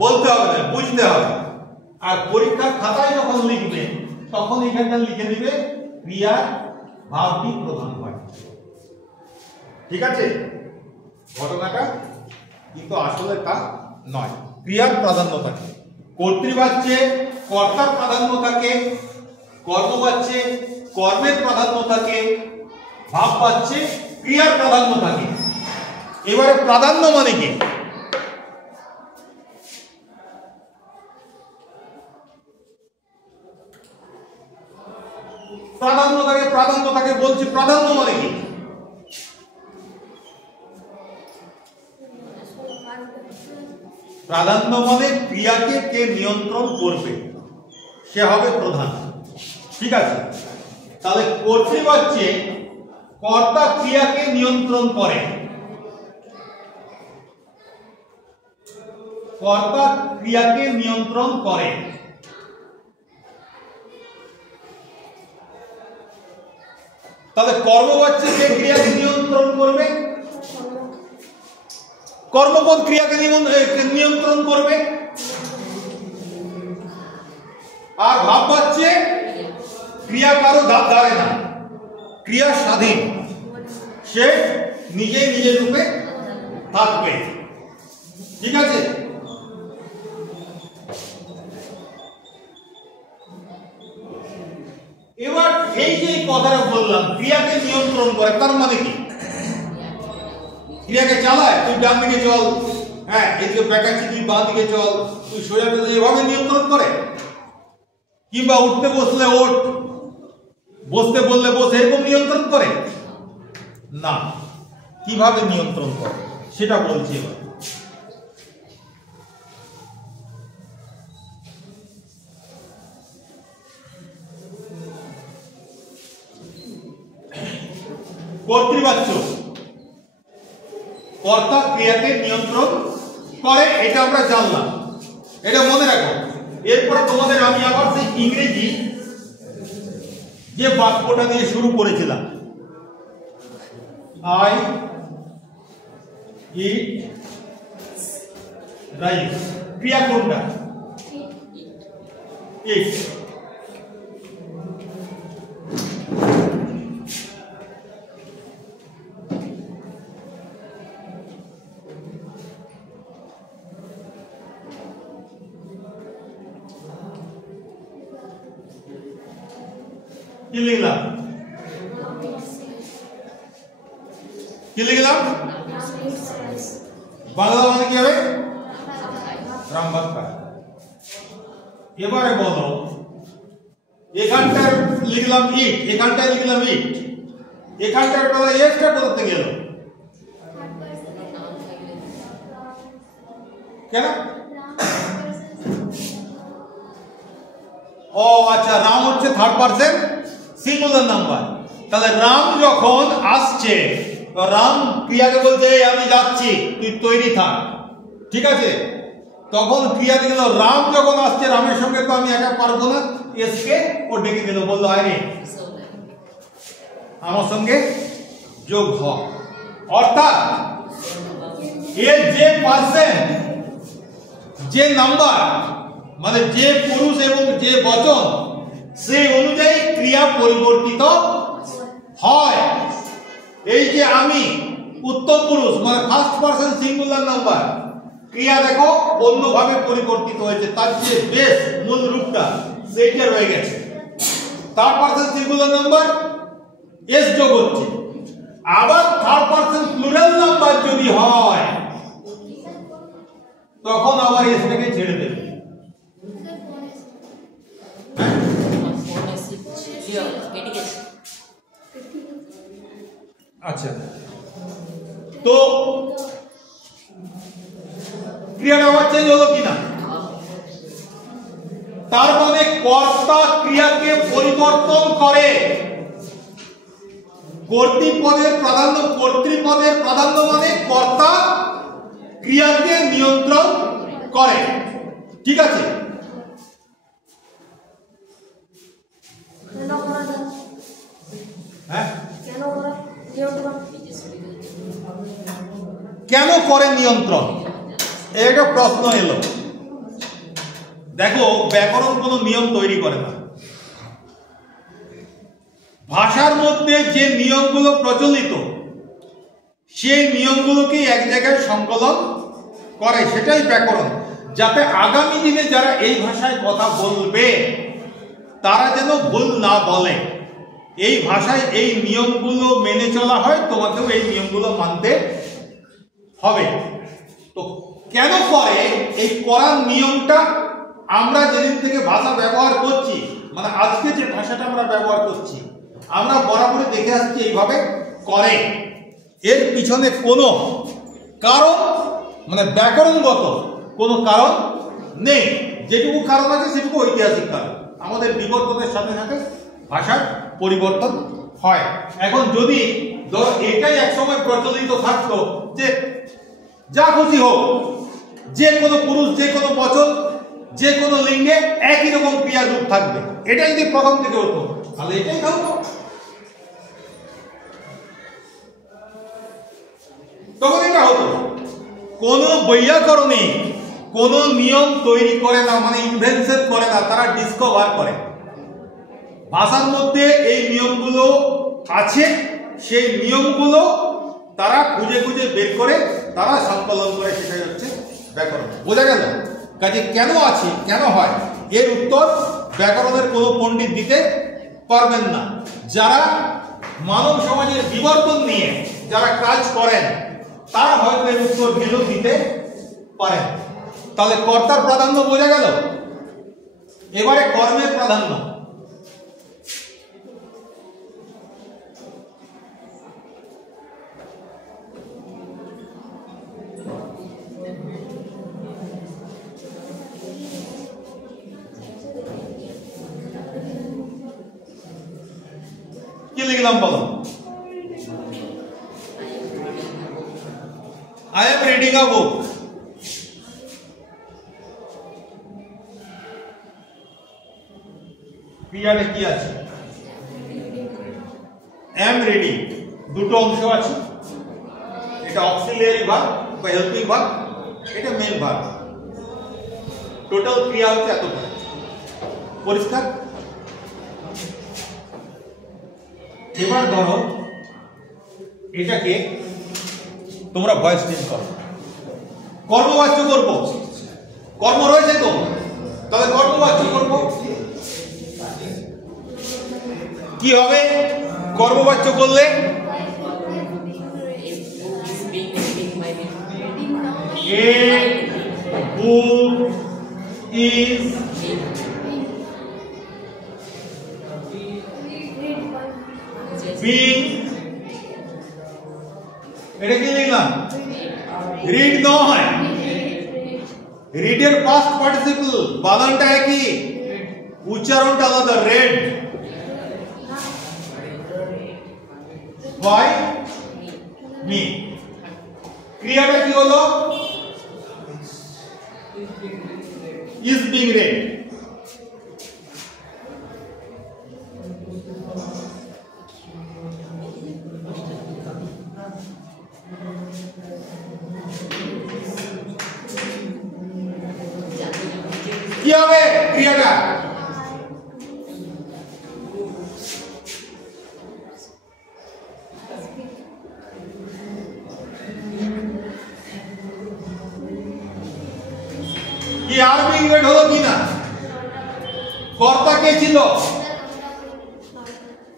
বলতে হবে না, বুঝতে হবে। আর পরীক্ষার খাতায় যখন লিখবে তখন এখানটা লিখে দিবে ক্রিয়ার ভাবটি প্রধান হয়। ঠিক আছে, ঘটনাটা কিন্তু আসলে তা নয়। ক্রিয়ার প্রাধান্য থাকে, কর্তৃবাচ্যে কর্তার প্রাধান্য থাকে, কর্মবাচ্যে কর্মের প্রাধান্য থাকে, ভাববাচ্যে ক্রিয়ার প্রাধান্য থাকে। এবারে প্রাধান্য মানে কি? প্রাধান্য থাকে বলছি, প্রাধান্য মানে কি? প্রাধান্য মানে ক্রিয়াকে কে নিয়ন্ত্রণ করবে সে হবে প্রধান। ঠিক আছে, তাহলে কর্তৃবাচ্যে কর্তা ক্রিয়াকে নিয়ন্ত্রণ করে, কর্তা ক্রিয়াকে নিয়ন্ত্রণ করে। তাহলে কর্মবাচ্যে কে ক্রিয়াকে নিয়ন্ত্রণ করবে? কর্মপদ ক্রিয়াকে নিয়ন্ত্রণ করবে। আর ভাববাচ্যে ক্রিয়া কারো ধার ধারে না, ক্রিয়া স্বাধীন, সে নিজের রূপে থাকবে। ঠিক আছে, এবার এই যে কথাটা বললাম ক্রিয়াকে নিয়ন্ত্রণ করে, তার মানে কি? ক্রিয়াকে চালায়, তুই ডান দিকে চল, হ্যাঁ এদিকে ব্যাকাচ্ছি তুই বাঁ দিকে চল, তুই সোজা পেলে এভাবে নিয়ন্ত্রণ করে। কিংবা উঠতে বসলে ওঠ, বসতে বললে বসে, এরকম নিয়ন্ত্রণ করে না। কিভাবে নিয়ন্ত্রণ করে সেটা বলছি এবার। কর্তৃবাচ্য কর্তা ক্রিয়াকে নিয়ন্ত্রণ করে, এটা আমরা জানলাম, এটা মনে রাখো। এরপরে তোমাদের আমি আবার সেই ইংরেজি যে বাক্যটা দিয়ে শুরু করেছিলাম, আই ইট রাইস, ক্রিয়া কোনটা? ইট। কি লিখলাম? বাংলা মানে কি হবে? রাম ভাত খায়। এবারে বলো, এখানটায় লিখলাম ইট, এখানটায় লিখলাম ইট, এখানটার বেলা এসটা করতে গেল কেন? ও আচ্ছা, রাম হচ্ছে থার্ড পারসন সিঙ্গুলার নাম্বার। তাহলে রাম যখন আসছে, রাম ক্রিয়াকে বলছে আমি যাচ্ছি, তুই তৈরি থাক। ঠিক আছে, তখন ক্রিয়া গেল, রাম যখন আসছে, রামের সঙ্গে তো আমি একা পারবো না, এসকে ও ডেকে দিল, বললো আরে আমার সঙ্গে যোগ হ। অর্থাৎ এর যে পার্সন, যে নাম্বার, মানে যে পুরুষ এবং যে বচন, সেই অনুযায়ী ক্রিয়া পরিবর্তিত হয়। এই যে আমি, উত্তম পুরুষ মানে ফার্স্ট পারসন সিঙ্গুলার নাম্বার, ক্রিয়া দেখো অন্যভাবে পরিবর্তিত হয়েছে, তার যে বেস মূল রূপটা সেইটা রয়ে গেছে। Third person singular number S যোগ হচ্ছে। আবার থার্ড পারসন প্লুরাল নাম্বার যদি হয় তখন আবার এসটাকে ছেড়ে দেবে। আচ্ছা, তো ক্রিয়াটা আবার চেঞ্জ হলো কিনা? তার মানে কর্তা ক্রিয়াকে পরিবর্তন করে। কর্তৃপদের প্রাধান্য মানে কর্তা ক্রিয়াকে নিয়ন্ত্রণ করে। ঠিক আছে, হ্যাঁ কেন করে নিয়ন্ত্রণ, এটা প্রশ্ন এলো। দেখো, ব্যাকরণ কোনো নিয়ম তৈরি করে না। ভাষার মধ্যে যে নিয়মগুলো প্রচলিত সেই নিয়মগুলোকে এক জায়গায় সংকলন করে, সেটাই ব্যাকরণ। যাতে আগামী দিনে যারা এই ভাষায় কথা বলবে তারা যেন ভুল না বলে, এই ভাষায় এই নিয়মগুলো মেনে চলা হয়, তোমাকেও এই নিয়মগুলো মানতে হবে। তো কেন করে? এই করার নিয়মটা আমরা যেদিন থেকে ভাষা ব্যবহার করছি, মানে আজকে যে ভাষাটা আমরা ব্যবহার করছি, আমরা বরাবরই দেখে আসছি এইভাবে করে। এর পিছনে কোনো কারণ, মানে ব্যাকরণগত কোনো কারণ নেই। যেটুকু কারণ আছে সেটুকু ঐতিহাসিক কারণ। আমাদের বিবর্তনের সাথে সাথে ভাষার পরিবর্তন হয়। এখন যদি ধরো এটাই একসময় প্রচলিত থাকতো যে যা খুশি হোক, যে কোনো পুরুষ, যে কোনো বচন, যে কোনো লিঙ্গে একই রকম ক্রিয়ার রূপ থাকবে, এটা যদি প্রথম থেকে হতো তাহলে এটাই থাকতো। তখন এটা হতো। কোন বৈয়াকরণে কোন নিয়ম তৈরি করে না, মানে ইনভেনশন করে না, তারা ডিসকভার করে। ভাষার মধ্যে এই নিয়মগুলো আছে, সেই নিয়মগুলো তারা খুঁজে খুঁজে বের করে তারা সংকলন করে, সেটাই হচ্ছে ব্যাকরণ। বোঝা গেল? কাজে কেন আছে, কেন হয়, এর উত্তর ব্যাকরণের কোনো পণ্ডিত দিতে পারবেন না। যারা মানব সমাজের বিবর্তন নিয়ে যারা কাজ করেন তারা হয়তো এর উত্তর দিলেও দিতে পারেন। তাহলে কর্তার প্রাধান্য বোঝা গেল। এবারে কর্মের প্রাধান্য। কি লিখলাম বলো? I am reading a book. ক্রিয়াটা কি আছে? am reading, দুটো অংশ আছে। এটা অক্সিলিয়ারি ভার্ব বা হেল্পিং ভার্ব, এটা মেইন ভার্ব। টোটাল ক্রিয়া হচ্ছে এতটা। পরিষ্কার? এবার ধরো এটাকে তোমরা ভয়েস চেঞ্জ করো, কর্মবাচ্য করব। কর্ম রয়েছে তো, তাহলে কর্মবাচ্য করব। কি হবে কর্মবাচ্য করলে? এ বুক ইজ বিং, এটা কি লিখলাম? রিড নয়, রিডের পাস্ট পার্টিসিপল, বানানটা একই, উচ্চারণটা আলাদা। Red by me. ক্রিয়াটা কি হলো? Is being red. কি হবে ক্রিয়াটা? কি আর বিং রেড হলো কিনা? কর্তা কে ছিল?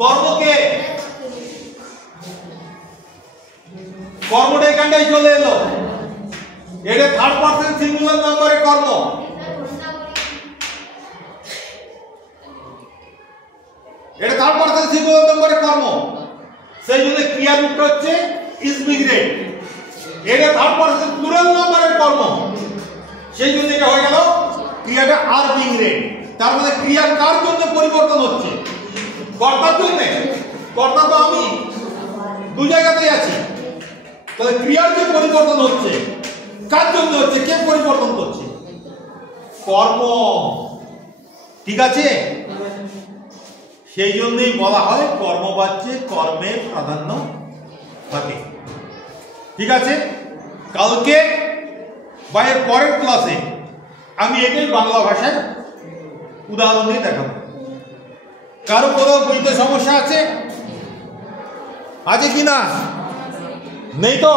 কর্ম কে? কর্মটা এখানটাই চলে এলো। এটা থার্ড পারসন সিঙ্গুলার নাম্বারের কর্ম। এটা থার্ড পারসন সিঙ্গুলার নাম্বারের কর্ম, সেই জন্য ক্রিয়া রূপটা হচ্ছে ইজ বিং রেড। এটা থার্ড পারসন প্লুরাল নাম্বারের কর্ম, সেই জন্য এটা হয়ে গেল ক্রিয়াটা আর বিং রেড। তার মানে ক্রিয়া কার জন্য পরিবর্তন হচ্ছে? কর্তার জন্য। কর্তা তো আমি, দু জায়গাতেই আছি। তাহলে ক্রিয়ার যে পরিবর্তন হচ্ছে কার জন্য হচ্ছে? কে পরিবর্তন করছে? কর্ম। ঠিক আছে? সেই জন্যই বলা হয় কর্মবাচ্যে কর্মের প্রাধান্য থাকে। ঠিক আছে? কালকে বা এর পরের ক্লাসে আমি এটাই বাংলা ভাষায় উদাহরণ দিয়ে দেখাবো। কারো কোনো বইতে সমস্যা আছে? আছে কি না? নেই তো?